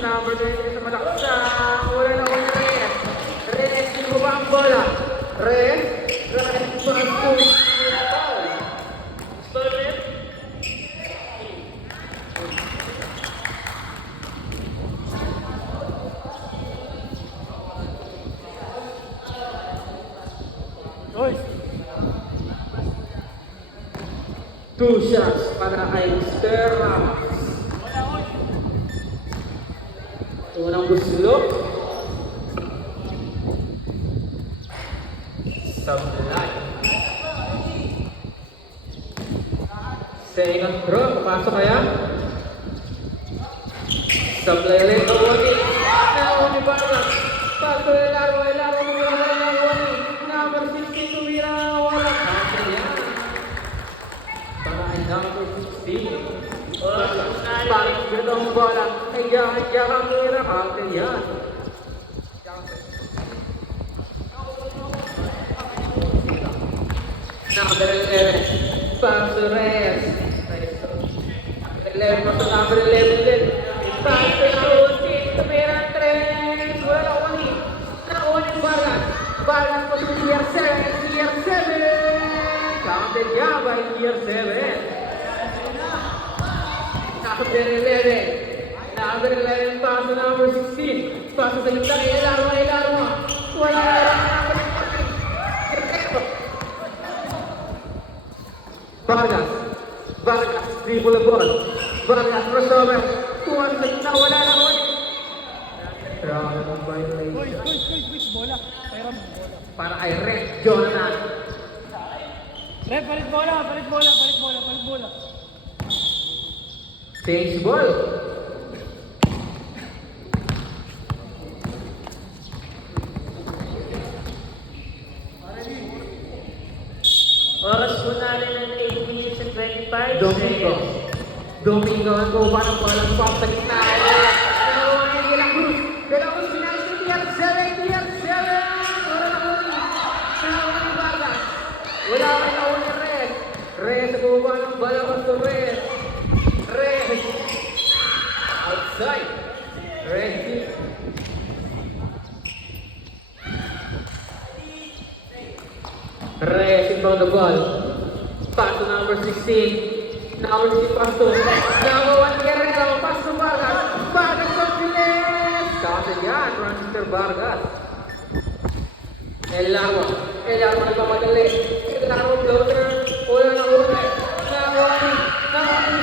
Number 20 sa malaksa. Wala na ulit Reyes. Reyes, hindi ba ang bola? Reyes. Reyes, pass to. Stolen. Two shots para kay Mr. Ramos. Unang buslok. Sablay. Second throw. Pasok kaya? Sablay ulit. Nawani. Nawani Vargas. Pasok ilaro. Ilaro mo wala nawani. Number 16 tumira. Wala. Number 16. Parang ganong bola. Kaya kang mira ka. Yan. Number 11. Paso Reyes. 11 pa sa number 11 din. Paso shooting. Tumira 3. Wala ulit. Nakunin Vargas. Vargas pa sa tier 7. Tier 7. Counted niya by tier 7. Number 11. Number 11 pass to number 16. Pass sa gitna. Ilaro mo. Wala na number 16. Vargas. Dribble the ball. Vargas crossover. Tuwan sa gitna. Wala na ulit. Round of violation. Bola. Pairam bola. Para kay Red Jonathan. Red, palit bola. Change ball. Oras po natin ng 8 minutes and 25 Domingo. seconds. Domingo ang kuha ng walang pop sa gitna. Nakuha niya De La Cruz. De La Cruz pinag sa tier 7. Wala na uli. Nakuha ni Vargas. Wala na uli Reyes. Reyes ang kuha ng bala ko sa Reyes. Reyes. Outside. Reyes. Reyes inbound the ball. Pass to number 16. Number 16 pass to number 1 Guerrero. Pass to Vargas. Vargas on Viles. Kasi yan, Francisco Vargas. Elaro nagmamadali. Elaro floater. Wala na uli. Nawani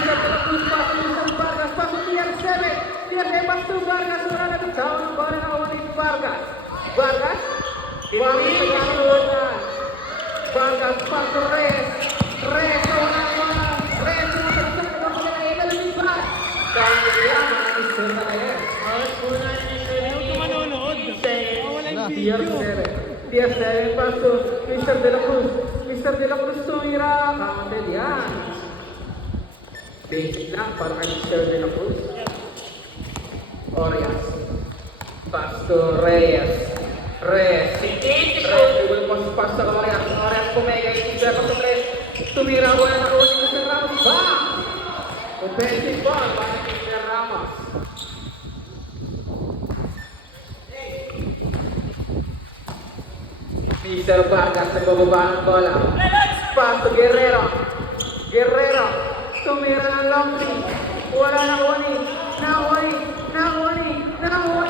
sa Cruz. Pass to Isang Vargas. Pass to tier 7. Tier 7 pass to Vargas. Wala na bitaw ng bola na uli ni Vargas. Vargas sa Vargas. Vargas pass to Reyes. Reyes wala. Reyes sumasagsak na pagkakailan ng lipat. Dahil yan, Mr. Reyes. Oras po natin ng 7 minutes manonood. 15 seconds. Wala yung Tier video. 7. Tier 7 pass to Mr. De La Cruz. Mr. De La Cruz tumira. Counted yan. Basic lang para kay Mr. De La Cruz. Orias. Pass to Reyes. Reyes. 15 Reyes seconds. will pass to Orias. Orias pumega. Isip ko sa Reyes. Tumira wala na ulit ko sa Ramos. Bam! Offensive ball para kay Mr. Ramos. Mr. Vargas nagbababa ng bola. Pass to Guerrero. Guerrero. Tumira ng long three. Wala na uni.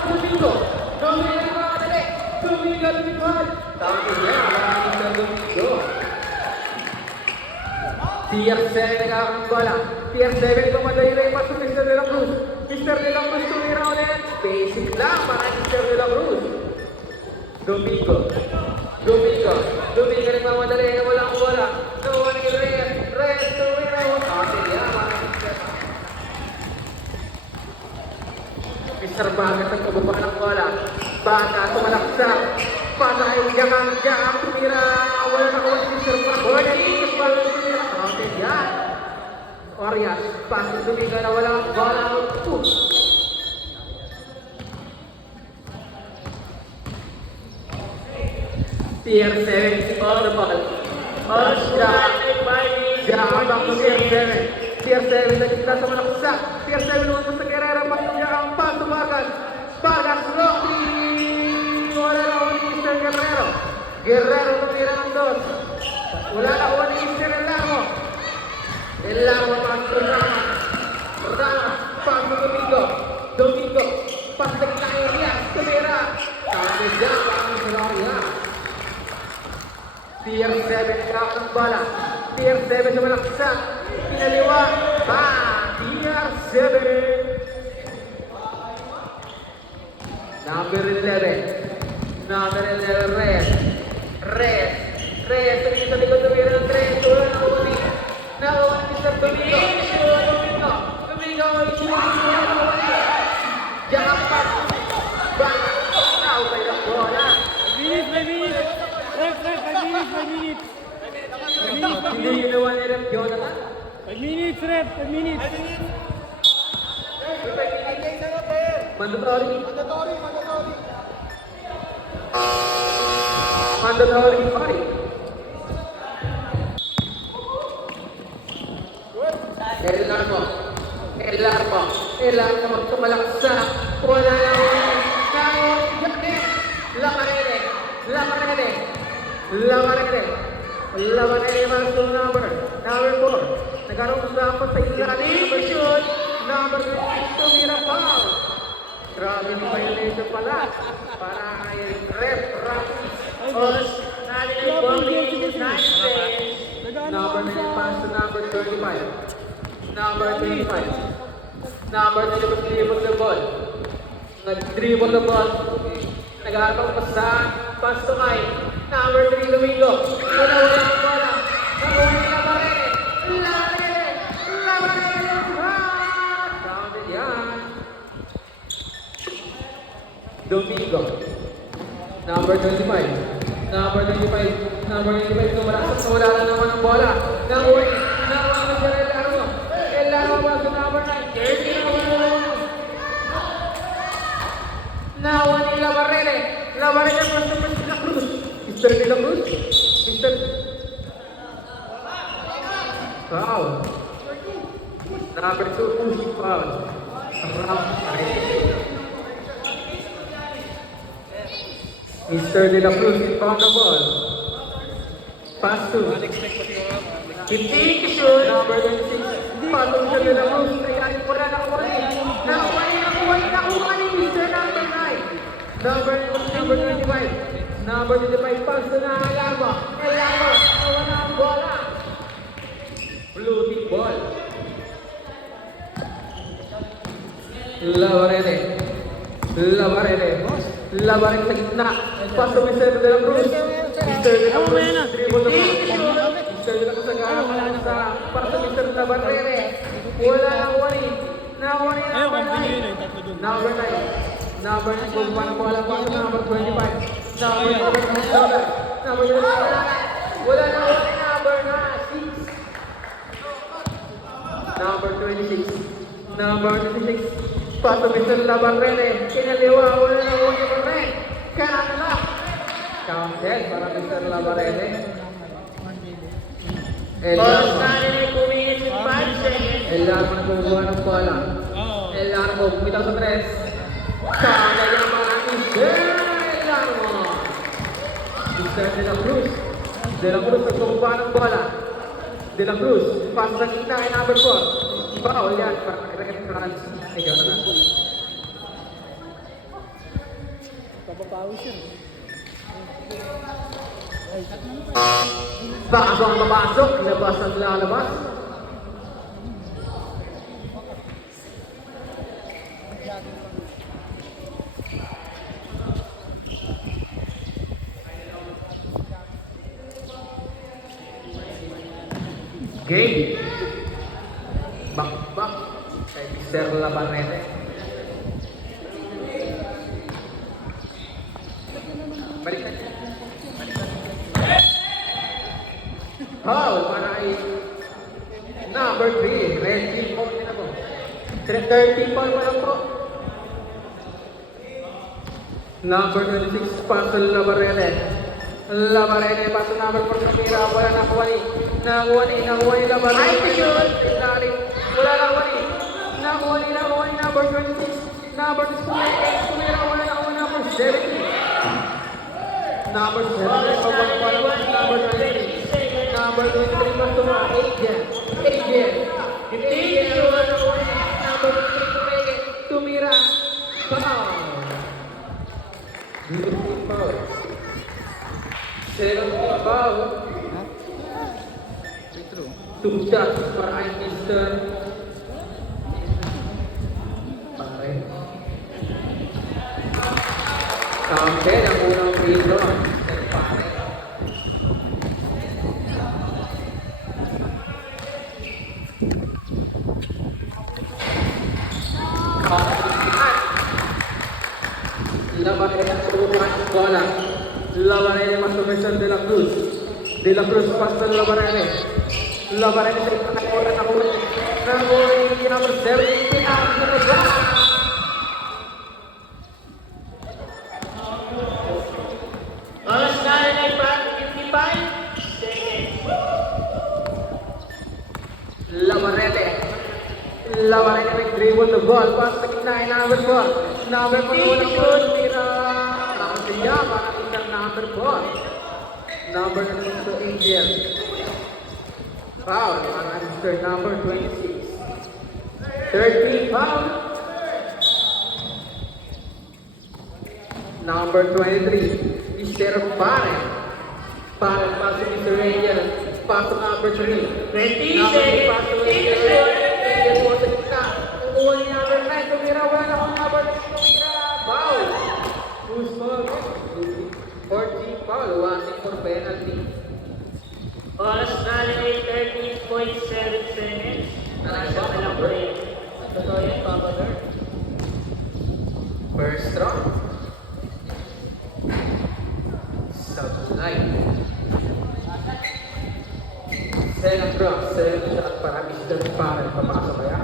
Domingo. Domingo makadali. Domingo lumipad. Tapos niya. Maraming sa Domingo. Tier 7 ang bola. Tier 7 kumadali na yung pass to Mr. De La Cruz. Mr. De La Cruz tumira ulit. Basic lang para Mr. De La Cruz. Domingo nagmamadali na walang bola. Nakuha ni Reyes. Reyes tumira. Kasi yan. Mr. Vargas ang kababa ng bola. Bata tumalaksak. Patay Jahang tumira. Wala na ulit si Mr. Vargas. Mr. Vargas tumira. Kasi yan. Orias. Pasok Domingo na walang bola. Tier 7 all the ball. Oras po natin ng 5 minutes and Back to 20 Tier seconds. 7. Tier 7 na gitna sa malaksak. Tier 7 naman sa Guerrero. Patuloy ang pass to Vargas. depan. Pagas Rocky. Wala na ako ni Mr. Guerrero. Guerrero tumira ng dos. Wala na ako ni Mr. Elamo. Elamo pasok Rama. Rama pasok Domingo. Domingo pasok na Elias. Tumira. Kami dyan ang Soloria. Tier 7 ka ng bala. Tier 7 sa malaksak. Pinaliwa. Tier 7. Number 11. Number 11, Reyes. Reyes. Reyes, sa likod tumira ng Reyes. Wala na uli. Nakuha ni Mr. Domingo. Domingo. Domingo. Jackpot. Bang. Naukay ng bola. 5 minutes. Ref, 5 minutes. 5 minutes. 5 minutes, 5 Hindi minutes. ginawa ni Rep Jonathan. 5 minutes, ref. 5 minutes. Mandatory. Mandatory, sorry. El Larmo, tumalaksa. Wala na ulit. Lamarede, masuk number 4. Nagkaroon sa apat sa ilalim. Number 6, tumira foul. Grabe ni violation pala. Para kay Ref Rafi. Oras natin ay bowling 9 seconds. Number 9 pass to number 35. Number 25. Number 25 dribble the ball. Nag-dribble the ball. Nag-aarapang pasahan. Pass to kay number 3 Domingo. Wala ang bola. Nakuha ni Lamarede. Down yan. Domingo. Number 25. Number 25. Wala na naman ang bola. Nakuha ni El Larmo. El Larmo ba sa number 9? Nakuha ni Lamarede. Lamarede pa sa De La Cruz. Mr. De La Cruz. Mr. Foul. Number 2, pushing foul. Mr. De La Cruz in front of the ball. Pass to 15 to shoot. Number 26. Patong sa De La Cruz. Kaya wala nakuha ni. Nakuha ni Mr. Number 9. Number 25. Number 25. Pass to na Elamo. Elamo. Wala ang bola. Blue tip ball. Lamarede sa gitna. Pass to Mr. De La Cruz. Mr. De La Cruz. Dribble the ball. Mr. De La Cruz nag-aarap sa para sa Mr. Lamarede. Wala nang wari. Nakuha ni number 9. Number 9. Number 9. Kung paano po alam pa sa number 25. Number 7. Number 7. Wala nang wari. Number 6. Number 26. Number 26. Pato Mr. Lamarede. Kinaliwa. Wala nang wari pa rin. Kanala. Counted para Mr. Lamarede. Oras natin ay 2 minutes and 5 seconds. El Larmo nagkukuha ng bola. El Larmo bumitaw sa 3. Kaya yung mga Mr. El Larmo. Mr. De La Cruz. De La Cruz nagkukuha ng bola. De La Cruz. Pass sa gitna kay number 4. Foul yan para kay France. Ikaw na lang. Papapawis yun. Pasok ang papasok. Labas ang lalabas. Game. Back kay Mr. Lamarede. Balikan. Foul para kay number 3. Red team foul din ako. 13 foul pa lang po. Number 26, Pastor Lamarede. Lamarede, paso number 4 sa tira. Wala nakuha ni Lamarede. Ilalim. Wala nakuha ni number 26. Number 6, tumira, wala na ako, number 70. Number 7, number 23. Number 23, Pastor Adrian. Adrian, number 23, tumira. Foul. Beautiful foul. 17 foul. Two shots para ay Mr. Pare. Sampai ang unang free throw. Mr. Pare. Laban ay turukan bola. Laban ay masuk Mr. De La Cruz. De La Cruz pasal laban ay. Laban ay sa ikatang oras na huli. Nanguli number 7. Pinakot na ba? Oras na rin ay 55 seconds. Labarete may dribble the ball. Pass sa gitna ay number 4. Number 4 wala po. Tira. Nakasiya para isang number 4. Number 2 to Angel. Foul. Ang answer number 26. 13 foul. Number 23. Mr. Pare. Pare pasok Mr. Angel. Pasok number 3. 20 seconds. Oras na rin ay 13.7 seconds. Nasa alam ko rin. Totoo yan, Papa Dirk. First round. Southline. Second round. Second shot para Mr. Parel. Papasok kaya?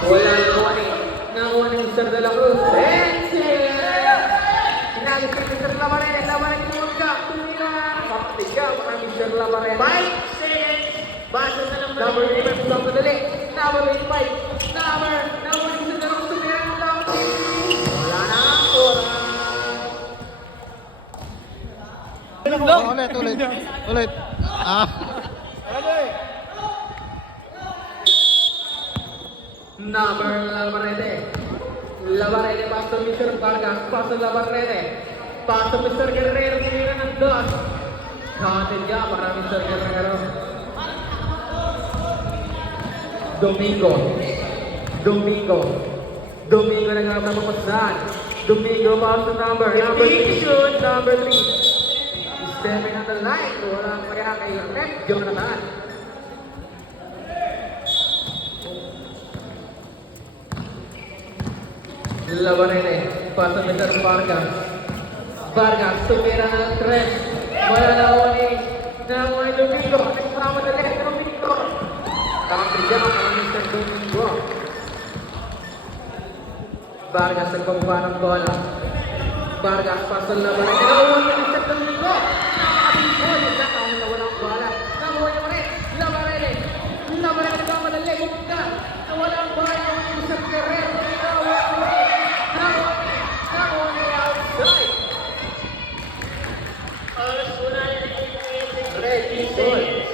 Wala nakuha ni. Nakuha ni Mr. De La Cruz. Inalis ni Mr. Labarene. Labarene naman ka. Tumira. Paktiga para Mr. Labarene. 5 seconds. Basa na lang Number 8. Stop na dali. Number 8. Number Mr. De La Cruz. Tumira ng lang. Wala na. Ulit. Ah. Number Labarene pasok Mr. Vargas, pasok Labarene, pasok Mr. Guerrero, tumira ng dos. Counted niya para Mr. Guerrero. Domingo nagkakapapasan. Domingo pasok number 3. Number 3. Stepping on the line. Walang kaya kay Rep Jonathan. Labarene, pasok Mr. Vargas, tumira ng 3. Wala na ni Domingo. Nagsama na rin Domingo. Counted niya para Mr. Domingo. Vargas nagbaba ng bola. Vargas pasal Labarene. Nakuha niya Mr. Domingo. Nakakabing ball. Nakakuha na walang bola. Nakuha niya ulit. Labarene nagmamadali. Pumunta. Nawala ang bola. Nakuha niya Mr. Guerrero. Nakuha niya outside. Oras po na rin ay 8 Ready, seconds.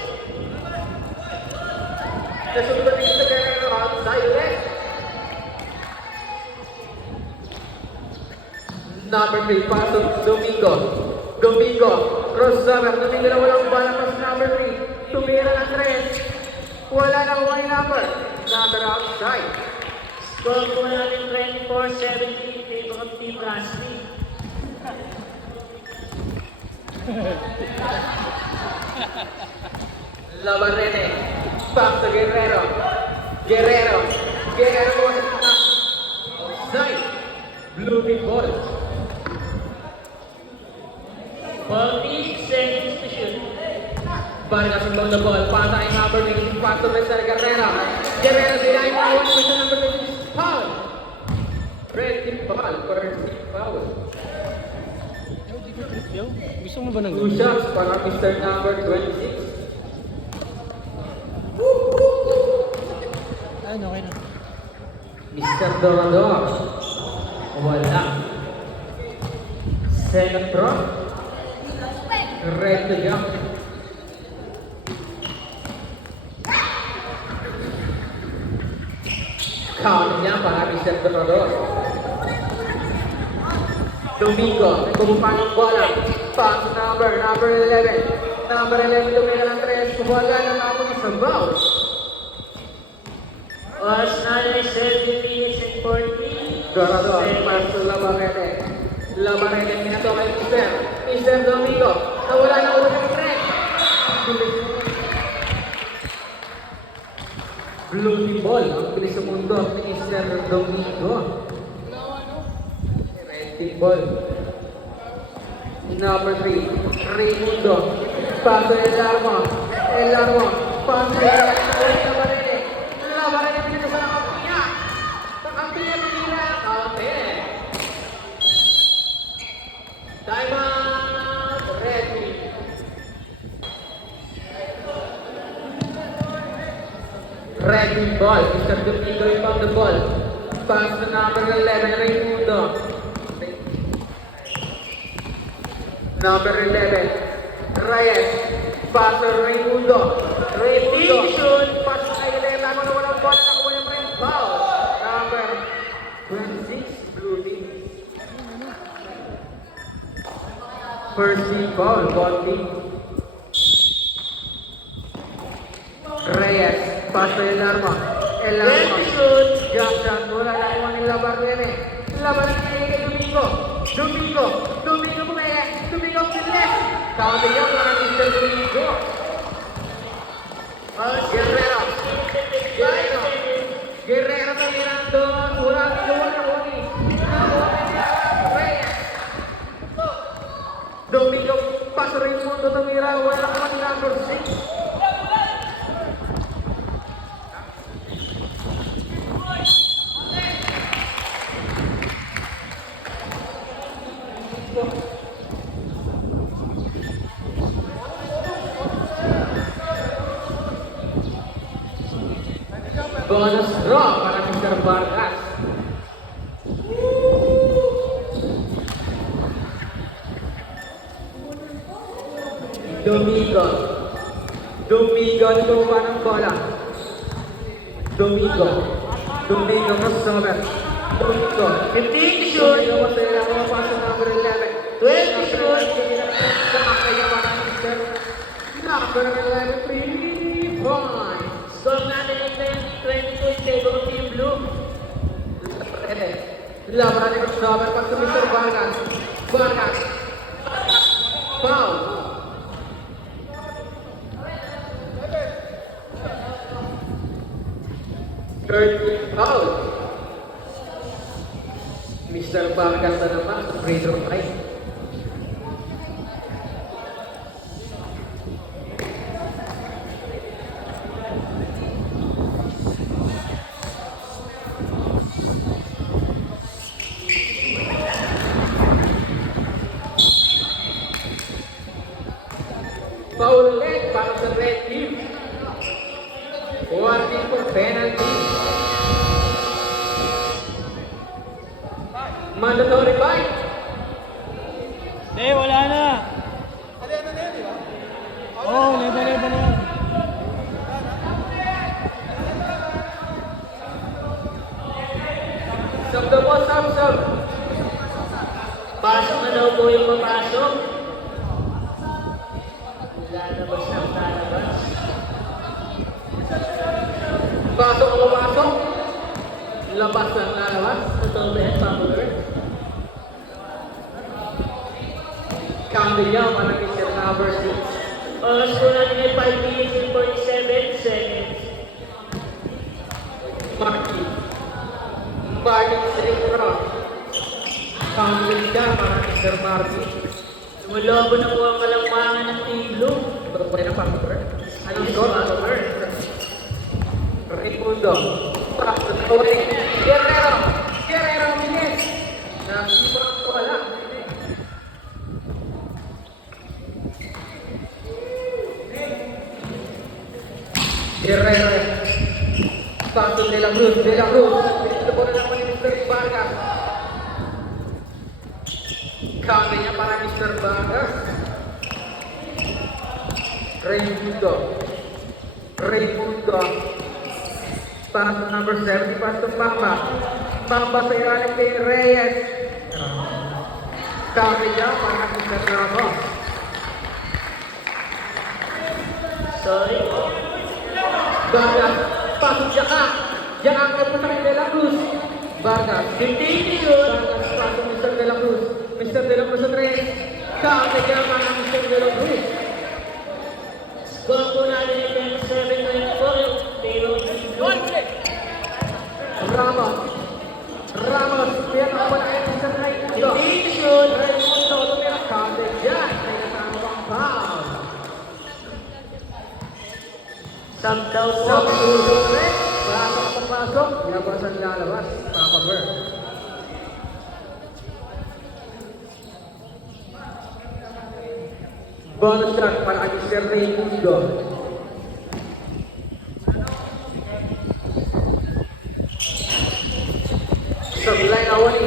Nasunod ni Mr. Guerrero outside ulit. Number 3, pasok Domingo. Crossover. Domingo na walang bala pas number 3. Tumira ng 3. Wala na kuha number. Number outside. Score po natin 24-17 in favor of Team Raspi. Labarene. Back to Guerrero mo sa kita. Outside. Blue big ball. 40 seconds to shoot. Vargas ang the ball. Pasa ay number 6. Pass to Mr. Guerrero. Dinahin mo ang Mr. number 6. Foul. Red team foul. First team foul. Gusto mo ba ng 2 shots para Mr. number 26. Ano, okay na. Dorador. Wala. Senatro. Red to jump. Count niya para Mr. Dorador. Domingo, kumupan ng bola. Pass number 11. Number 11, tumira ng 3. Wala na ako sa bounce. Oras na ay 7 minutes and 40 Dorador, seconds. pass to Labarete. Labarete, minato kay Mr. Domingo. Nawala na ulo ng 3. Blue team ball. Ang bilis sa mundo ni Mr. Domingo. Red team ball. Number 3, Raimundo. Paso El Larmo. Paso El Labarete. Labarete pinito sa Kampiya. Sa Kampiya pinila. Okay. Time out. Red team. Red team ball. Mr. Domingo found the ball. Pass to number 11, Raimundo. Number 11, Reyes. Pass to Raimundo. Rotation. Pass to kay Elena. Wala walang ball. Nakuha yung ring foul. Number 26, Blue team. First team foul, ball team. Reyes. Pass to Elarma. Rotation. Jump shot. Wala nakuha ni Labarene. Labarene kay Domingo. Domingo pumaya. Domingo pinles. Counter niya para Mr. Domingo. Guerrero caminando. Wala ni. Reyes. Domingo paso rin mundo tumira. Wala naman ni number 6. Bonus draw para Mr. Vargas. Domingo nikuha ng bola. Domingo crossover. Domingo. 15 shoot. Domingo masaya ako mapasok number 11. 20 shoot. Kaya para Mr. Number 11, 3 points. Score natin ay 20-22 in favor of Team Blue. Laban ni crossover pas to Mr. Vargas. Foul. Third foul. Mr. Vargas na naman sa free throw line. Foul leg para sa red team. Warning for penalty. Mandatory bite. Wala na. Oh, leba na yan. Sub the ball, sub. Pasok na daw po yung papasok. Lalabas ang lalabas. Pasok o pumasok. Labas ang lalabas. Totoo ba yan, Pablo? Counting niya, malaki siya number 6. Oras po natin ay 5 minutes and 47 seconds. Martin Srikro. Counting niya, malaki siya Martin. Sumulobo na po ang kalangwangan ng Team Blue. Pero pa rin ang Pablo. Anong Yes, score? Pablo. Raimundo. Pasok na ulit. Guerrero, bilis. Nasipa ko wala. Guerrero. Pasok De La Cruz. Ito po na naman ni Vargas. Counter niya para Mr. Vargas. Raimundo. Pass to number 70, pass to Pamba. Pamba sa ilalim kay Reyes. Counter niya para Mr. Ramos. Sorry. Vargas, pasok Jaka. Jaka ang kapunta kay De La Cruz. Vargas, 15 yun. Vargas, pasok Mr. De La Cruz. Mr. De La Cruz sa 3. Counter niya para Mr. De La Cruz. Score po natin ay 27-24 yung payroll ng Blue. Ramos. Yan ang wala ay Mr. Raimundo. Hindi yun. Raimundo, tumira. Counter dyan. May kasama pang foul. Sub daw po. Sa pinulong rin. Pasok papasok. Labas ang lalabas. Papa Bear. Bonus shot para kay Mr. Raimundo. Sablay away.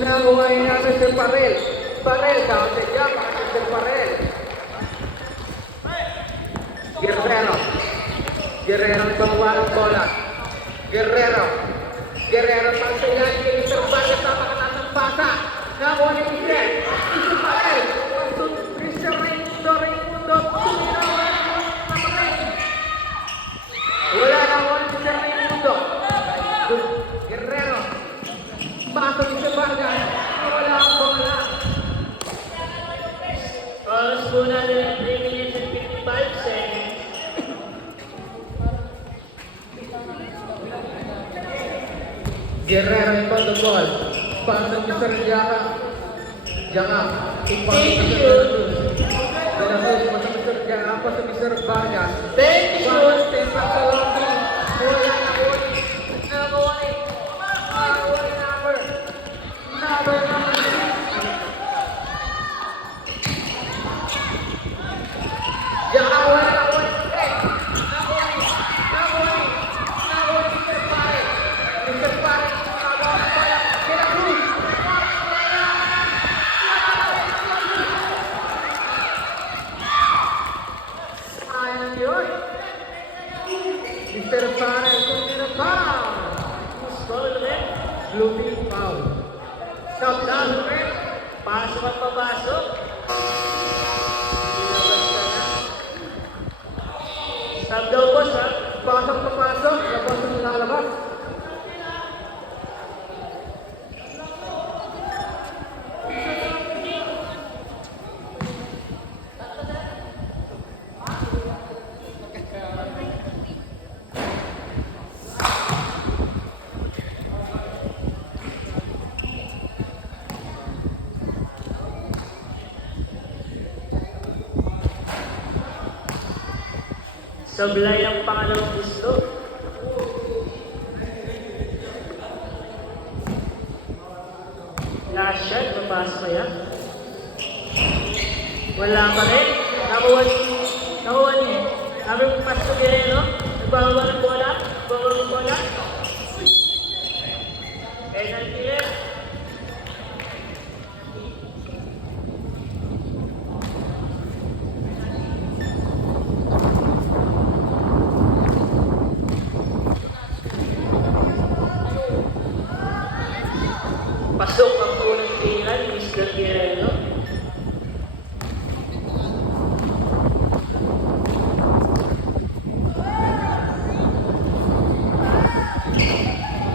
Nakuhay na Mr. Parel. Parel, counted dyan para kay Mr. Parel. Guerrero ang bawa ng bola. Guerrero para sa ilalim kay Mr. Vargas. Napakataas ang pasa. Nakuha ni Miguel. Mr. Parel. Mr. Raimundo. Wala na ako ni Mr. Raimundo. Guerrero. Pasok ni Mr. Vargas. Wala ang bola. Oras po natin ay 3 minutes and 55 seconds. Guerrero in front of the ball. Pasok ni Mr. Jaka. Ipasok ni Mr. Dalawos. Pasok ni Mr. Jaka. Pasok ni Mr. Vargas. Vargas, tempak sa lobby. Wala na uli. Nakuha ni number 6. Jaka wala na uli. Nakuha ni Mr. Pare. Mr. Pare. Nagawa ng bola. De La Cruz. Sayang yun. Mr. Pare. Tumira foul. Score ulit. Blue team foul. Shot down ulit. Pasok at papasok. Sub daw po, sub. Pasok papasok. Labas ang lalabas. Sablay ang pangalawang gusto. Last shot, mapasok kaya? Wala pa rin. Nakuha ni. Sabi mo mas ko Guerrero. Nagbawa ng bola. Penalty rin. Pasok ang unang tira ni Mr. Guerrero.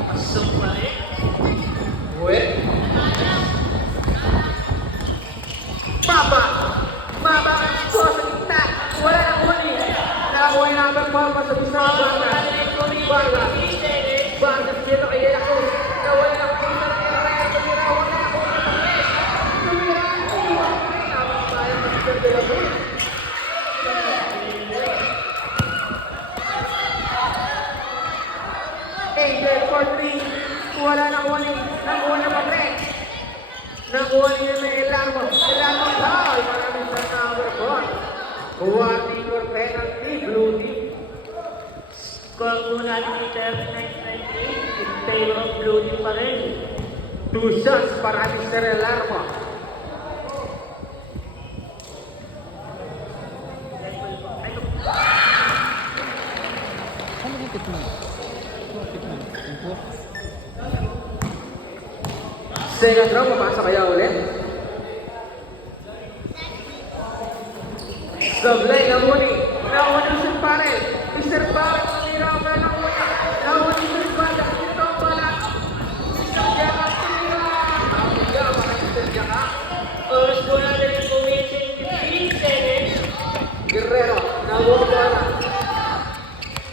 Pasok pa rin. Maba ang score sa gitna. Wala na uli. Nakuha yung number 4 pa sa Mr. Vargas dito kay De La Cruz. Nawala na kung sa Guerrero. Tumira. Wala na kung tumira. Napakaya ng Mr. De La Cruz. Angel for 3. Wala na uli. Nakuha na pa rin. Nakuha niya na Elarmo. Elarmo foul. Maraming sa number 4. Warning for penalty. Blue team. Score po natin yung 39-98. In favor of Blue Team pa rin. 2 shots para Mr. Alarmo. Ano yung kitman? Kitman. Info? Second row, papasa kaya ulit. Sablay, Namuni. Namuni si Pare. Mr. Pare, tumira ka ng una. Namuni si Pare. Ito ang pala. Mr. Jaka, tumira. Tumira, mga Mr. Jaka. Oras po natin ang pumisin 15 seconds. Guerrero, nabuo pala.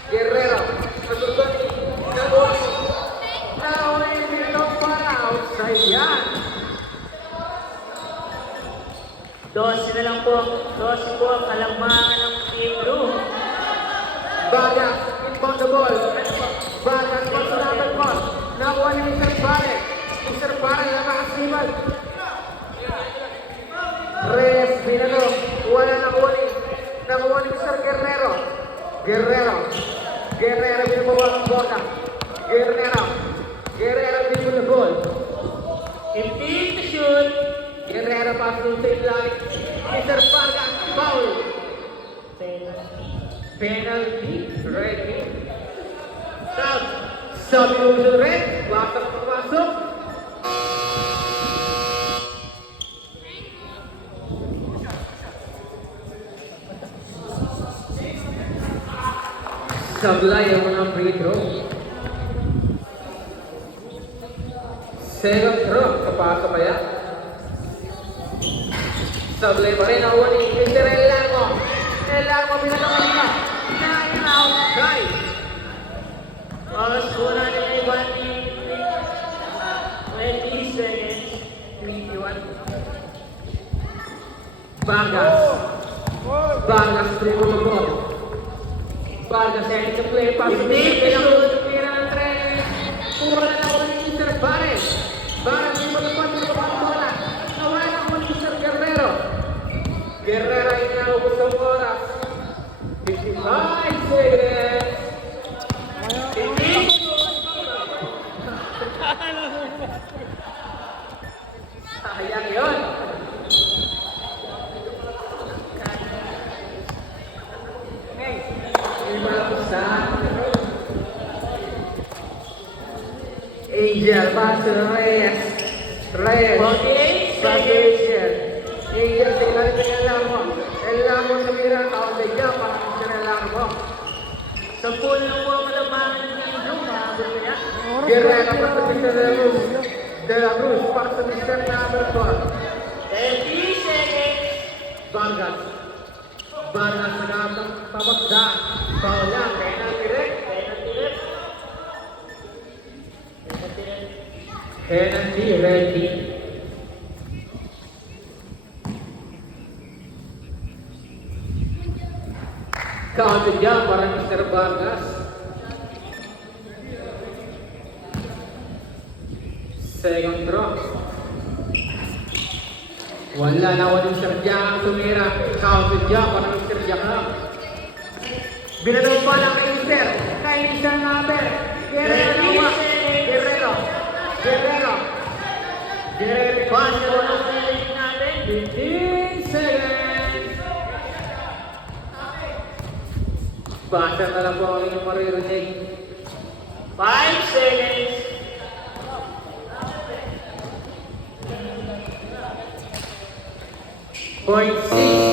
Guerrero, masunod ni Nabuo. Nabuo, ito ang pala. Outside yan. 12 na lang po. 12 po ang kalamangan ng Team Blue. Vargas, inbound the ball. Vargas, controllable ball. Nakuha ni Mr. Pare. Mr. Pare, nakakasimal. Reyes, Binalo. Wala nakuha ni Mr. Guerrero. Guerrero, binubuwa ang bola. Guerrero, binubuwa the ball. 15 to shoot. Guerrero, pass to save line. Mr. Vargas, foul. Penalty, ready. Sabi mo sa red, watak papasok. Sablay ang mga free throw. Second throw, kapasok kaya? Sablay pa rin ako ni Mr. Elarmo. Elarmo, pinatangin na. Nine out, guys. Oras po natin ay 1 minute 20 seconds. 21. Vargas, triple the ball. Vargas, heading to play, pass to Mr. Pira ng tres. Pura na ako ni Mr. Bares. Bares, triple the ball, triple the bola. Nawala ako ni Mr. Guerrero. Guerrero ay naubos ang oras. 55 seconds. Sayang yun. Angel, pass to Reyes. Reyes. 48 Pass to Angel. Angel, tingnan sa Elarmo. Elarmo sa mira. Taon sa iya para sa Elarmo. 10 na po ang kalamangan ng Team Blue. Mahabot kaya. Guerrero para sa Mr. De La Cruz. De La Cruz para sa Mr. Number 4. 30 seconds. Vargas. Vargas na pamagda. Foul lang. Penalty rin. Penalty left. Penalty ready. Counted yan para Mr. Vargas. Second throw. Wala na walang Mr. Jang tumira. Counted yan para Mr. Jang. Binanong pa lang kay Mr. Kay Mr. Naber. Guerrero nawa. Guerrero. Pass na po ang selling natin. 15 seconds. Basa na lang po ang inyong maririnig. 5 seconds. Point 6